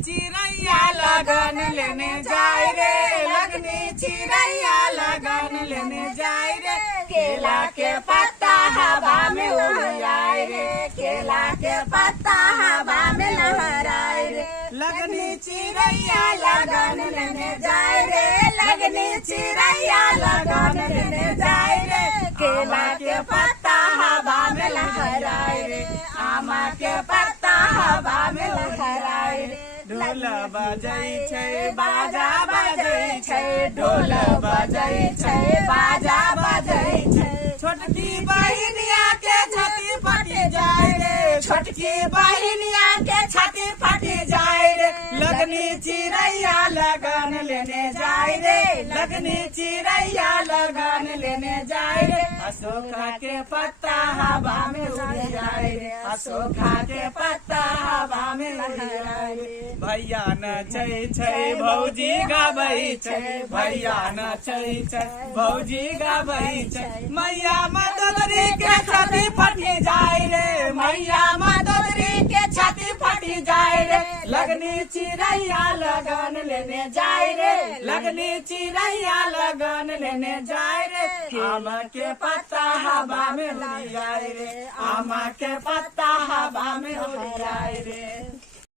चिड़ैया लगन लेने जाए रे, लगनी चिड़ैया लगन लेने जाए रे। केला के पत्ता हवा में उड़ आए रे, केला के पत्ता हवा में लहराए रे। लगनी चिड़ैया लगन लेने जाए रे, लगनी चिड़ैया लगन लेने जाए रे। केला के पत्ता हवा में लहराए रे, आमा के पत्ता हवा में लहराए रे। ढोल बजै छै बाजा बजै छै, ढोल बजै छै बाजा बजै छै। छोटकी बहिनिया के छाती फटी जाए रे, छोटकी बहिनिया के छाती फटी जाए रे। लगनी चिड़ैया लगन लेने जाए रे, लगनी चिड़ैया लगन लेने जाए रे। अशोका के पत्ता हवा में उड़ जाए रे, अशोका के पत्ता हवा में लहराए रे। भैया नचै छै भौजी गाबै छै, भैया नचै छै भौजी गाबै छै। मैया मददरी के छाती फटी जाए रे, मैया मददरी के छाती फटी जाए रे। लगनी चिड़ैया लगन लेने जाए रे, लगनी चिड़ैया लगन लेने जाए रे। आम के पत्ता हवा में उड़ जाए रे, आम के पत्ता हवा में उड़ जाए रे।